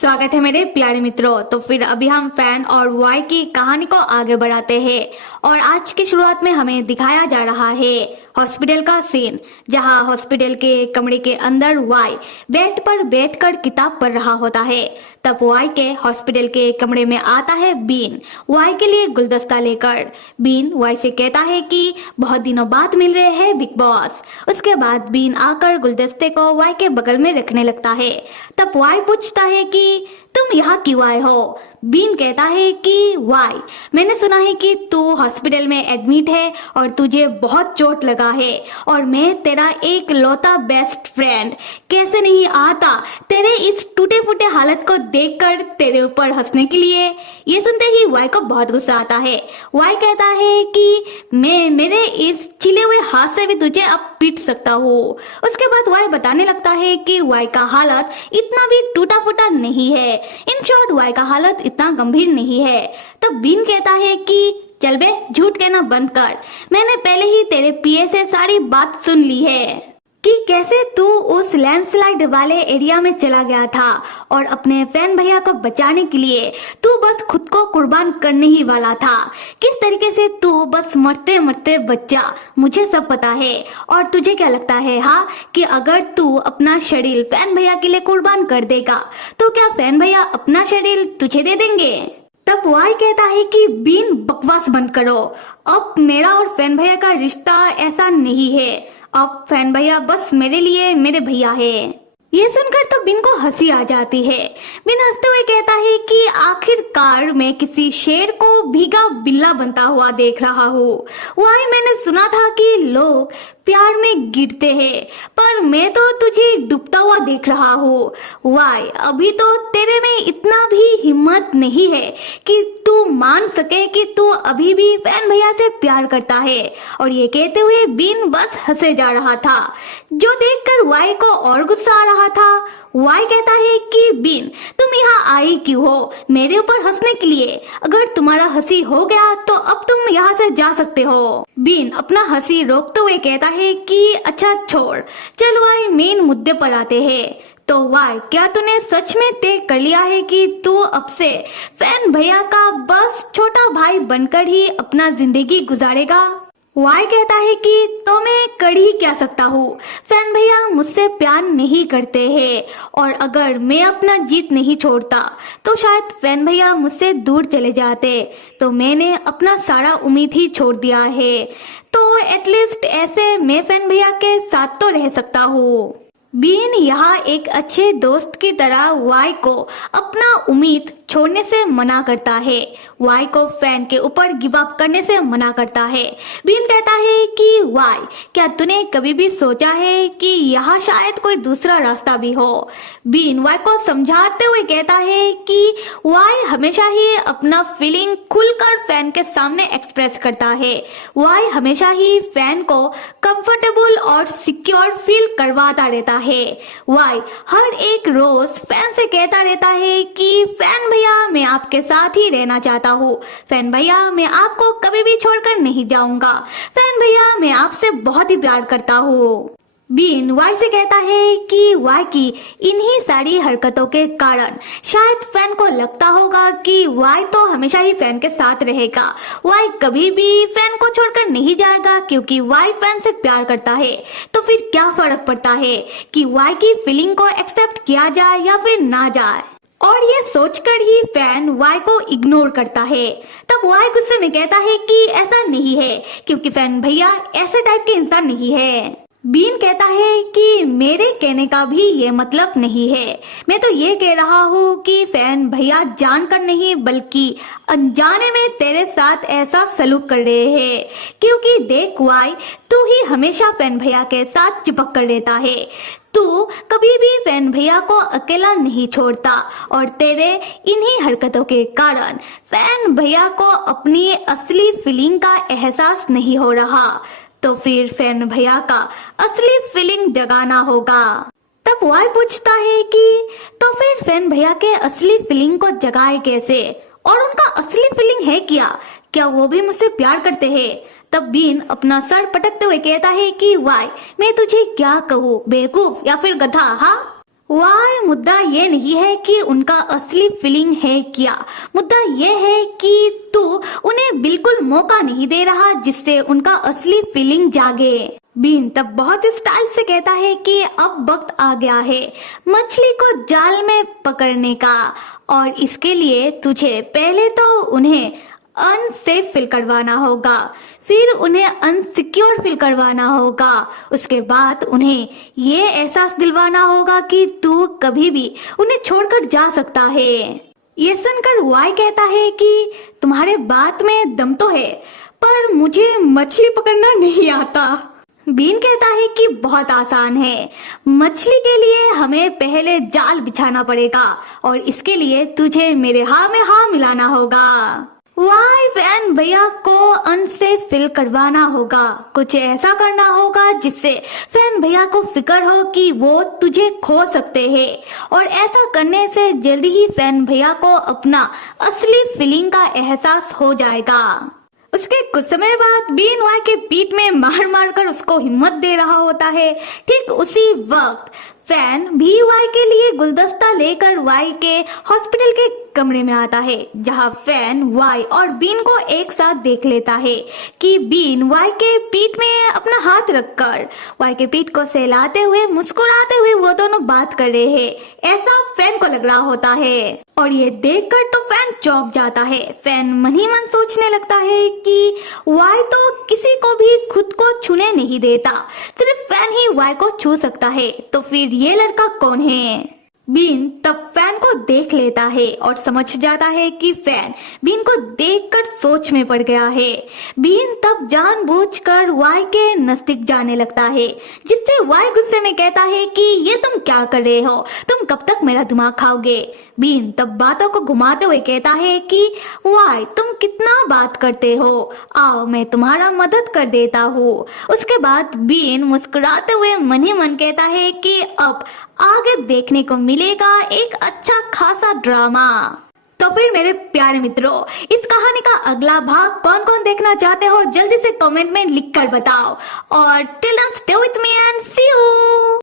स्वागत है मेरे प्यारे मित्रों। तो फिर अभी हम फैन और वाई की कहानी को आगे बढ़ाते हैं और आज की शुरुआत में हमें दिखाया जा रहा है हॉस्पिटल का सीन, जहां हॉस्पिटल के कमरे के अंदर वाई बेड पर बैठकर किताब पढ़ रहा होता है। तब वाई के हॉस्पिटल के कमरे में आता है बीन, वाई के लिए गुलदस्ता लेकर। बीन वाई से कहता है कि बहुत दिनों बाद मिल रहे हैं बिग बॉस। उसके बाद बीन आकर गुलदस्ते को वाई के बगल में रखने लगता है। तब वाई पूछता है कि तुम यहाँ क्यों आए हो? बीन कहता है कि वाई, मैंने सुना है कि तू हॉस्पिटल में एडमिट है और तुझे बहुत चोट लगा है और मैं तेरा एक लौता बेस्ट फ्रेंड कैसे नहीं आता तेरे इस टूटे फूटे हालत को देखकर तेरे ऊपर हंसने के लिए। ये सुनते ही वाई को बहुत गुस्सा आता है। वाई कहता है कि मैं मेरे इस छिले हुए हाथ से भी तुझे अब पीट सकता हूँ। उसके बाद वाई बताने लगता है कि वाई का हालत इतना भी टूटा फूटा नहीं है, इन शॉर्ट वाई का हालत इतना गंभीर नहीं है। तब बीन कहता है कि चल बे, झूठ कहना बंद कर, मैंने पहले ही तेरे पीए से सारी बात सुन ली है कि कैसे तू उस लैंडस्लाइड वाले एरिया में चला गया था और अपने फैन भैया को बचाने के लिए तू बस खुद को कुर्बान करने ही वाला था। किस तरीके से तू बस मरते मरते बच्चा, मुझे सब पता है। और तुझे क्या लगता है हाँ कि अगर तू अपना शरीर फैन भैया के लिए कुर्बान कर देगा तो क्या फैन भैया अपना शरीर तुझे दे देंगे? तब वाई कहता है कि बीन, बकवास बंद करो, अब मेरा और फैन भैया का रिश्ता ऐसा नहीं है। अब फैन भैया बस मेरे लिए मेरे भैया है। ये सुनकर तो बिन को हंसी आ जाती है। बिन हंसते हुए कहता है कि आखिरकार मैं किसी शेर को भीगा बिल्ला बनता हुआ देख रहा हूँ। वाई, मैंने सुना था कि लोग प्यार में गिरते हैं, पर मैं तो तुझे डूबता हुआ देख रहा हूँ। वाई, अभी तो तेरे में इतना भी हिम्मत नहीं है कि तू मान सके कि तू अभी भी फैन भैया से प्यार करता है। और ये कहते हुए बिन बस हंसे जा रहा था, जो देखकर वाई को और गुस्सा आ रहा था। वाई कहता है कि बीन, तुम यहाँ आई क्यों हो? मेरे ऊपर हंसने के लिए? अगर तुम्हारा हंसी हो गया तो अब तुम यहाँ से जा सकते हो। बीन अपना हंसी रोकते हुए कहता है कि अच्छा छोड़, चल वाई मेन मुद्दे पर आते हैं। तो वाई, क्या तूने सच में तय कर लिया है कि तू अब से फैन भैया का बस छोटा भाई बनकर ही अपना जिंदगी गुजारेगा? वाई कहता है कि तो मैं कर ही क्या सकता हूँ, फैन भैया मुझसे प्यार नहीं करते हैं और अगर मैं अपना जीत नहीं छोड़ता तो शायद फैन भैया मुझसे दूर चले जाते। तो मैंने अपना सारा उम्मीद ही छोड़ दिया है, तो एटलीस्ट ऐसे मैं फैन भैया के साथ तो रह सकता हूँ। बीन यहाँ एक अच्छे दोस्त की तरह वाई को अपना उम्मीद छोड़ने से मना करता है, वाई को फैन के ऊपर गिव अप करने से मना करता है। बीन कहता है कि वाई, क्या तूने कभी भी सोचा है कि यहाँ शायद कोई दूसरा रास्ता भी हो? बीन वाई को समझाते हुए कहता है कि वाई हमेशा ही अपना फीलिंग खुलकर फैन के सामने एक्सप्रेस करता है। वाई हमेशा ही फैन को कंफर्टेबल और सिक्योर फील करवाता रहता है। वाई हर एक रोज फैन से कहता रहता है कि फैन भैया, मैं आपके साथ ही रहना चाहता हूँ। फैन भैया, मैं आपको कभी भी छोड़कर नहीं जाऊंगा। फैन भैया, मैं आपसे बहुत ही प्यार करता हूँ। बीन वाई से कहता है कि वाई की इन्हीं सारी हरकतों के कारण शायद फैन को लगता होगा कि वाई तो हमेशा ही फैन के साथ रहेगा। वाई कभी भी फैन को छोड़कर नहीं जाएगा क्योंकि वाई फैन से प्यार करता है। तो फिर क्या फर्क पड़ता है कि वाई की फीलिंग को एक्सेप्ट किया जाए या फिर ना जाए? और ये सोचकर ही फैन वाई को इग्नोर करता है। तब वाई गुस्से में कहता है कि ऐसा नहीं है क्योंकि फैन भैया ऐसे टाइप के इंसान नहीं है। बीन कहता है कि मेरे कहने का भी ये मतलब नहीं है, मैं तो ये कह रहा हूँ कि फैन भैया जानकर नहीं बल्कि अनजाने में तेरे साथ ऐसा सलूक कर रहे हैं। क्योंकि देख वाई, तू ही हमेशा फैन भैया के साथ चिपक कर रहता है, तू कभी भी फैन भैया को अकेला नहीं छोड़ता और तेरे इन्हीं हरकतों के कारण फैन भैया को अपनी असली फीलिंग का एहसास नहीं हो रहा। तो फिर फैन भैया का असली फीलिंग जगाना होगा। तब वाई पूछता है कि तो फिर फैन भैया के असली फीलिंग को जगाए कैसे, और उनका असली फीलिंग है क्या वो भी मुझसे प्यार करते हैं? तब बीन अपना सर पटकते हुए कहता है कि वाई, मैं तुझे क्या कहूँ, बेवकूफ या फिर गधा? हाँ वाई मुद्दा ये नहीं है कि उनका असली फीलिंग है क्या, मुद्दा ये है कि तू उन्हें बिल्कुल मौका नहीं दे रहा जिससे उनका असली फीलिंग जागे। बीन तब बहुत स्टाइल से कहता है कि अब वक्त आ गया है मछली को जाल में पकड़ने का, और इसके लिए तुझे पहले तो उन्हें अनसेफ फील करवाना होगा, फिर उन्हें अनसिक्योर फील करवाना होगा, उसके बाद उन्हें ये एहसास दिलवाना होगा कि तू कभी भी उन्हें छोड़कर जा सकता है। ये सुनकर वाई कहता है कि तुम्हारे बात में दम तो है, पर मुझे मछली पकड़ना नहीं आता। बीन कहता है कि बहुत आसान है, मछली के लिए हमें पहले जाल बिछाना पड़ेगा और इसके लिए तुझे मेरे हाँ में हाँ मिलाना होगा। वाई फैन भैया को अनसेफ फील करवाना होगा, कुछ ऐसा करना होगा जिससे फैन भैया को फिक्र हो कि वो तुझे खो सकते हैं, और ऐसा करने से जल्दी ही फैन भैया को अपना असली फीलिंग का एहसास हो जाएगा। उसके कुछ समय बाद बीन वाई के पीठ में मार मार कर उसको हिम्मत दे रहा होता है। ठीक उसी वक्त फैन भी वाई के लिए गुलदस्ता लेकर वाई के हॉस्पिटल के कमरे में आता है, जहां फैन वाई और बीन को एक साथ देख लेता है कि बीन वाई के पीठ में अपना हाथ रखकर वाई के पीठ को सहलाते हुए मुस्कुराते हुए वो दोनों बात कर रहे हैं, ऐसा फैन को लग रहा होता है। और ये देखकर तो फैन चौंक जाता है। फैन मन ही मन सोचने लगता है कि वाई तो किसी को भी खुद को छूने नहीं देता, सिर्फ फैन ही वाई को छू सकता है, तो फिर ये लड़का कौन है। बीन तब फैन को देख लेता है और समझ जाता है कि फैन बीन को देखकर सोच में पड़ गया है। बीन तब जानबूझकर वाई के नजदीक जाने लगता है, जिससे वाई गुस्से में कहता है कि ये तुम क्या कर रहे हो, तुम कब तक मेरा दिमाग खाओगे। बीन तब बातों को घुमाते हुए कहता है कि वाई तुम कितना बात करते हो, आओ मैं तुम्हारा मदद कर देता हूँ। उसके बाद बीन मुस्कुराते हुए मन ही मन कहता है कि अब आगे देखने को मिलेगा एक अच्छा खासा ड्रामा। तो फिर मेरे प्यारे मित्रों, इस कहानी का अगला भाग कौन कौन देखना चाहते हो जल्दी से कमेंट में लिख कर बताओ, और till then stay with me and see you.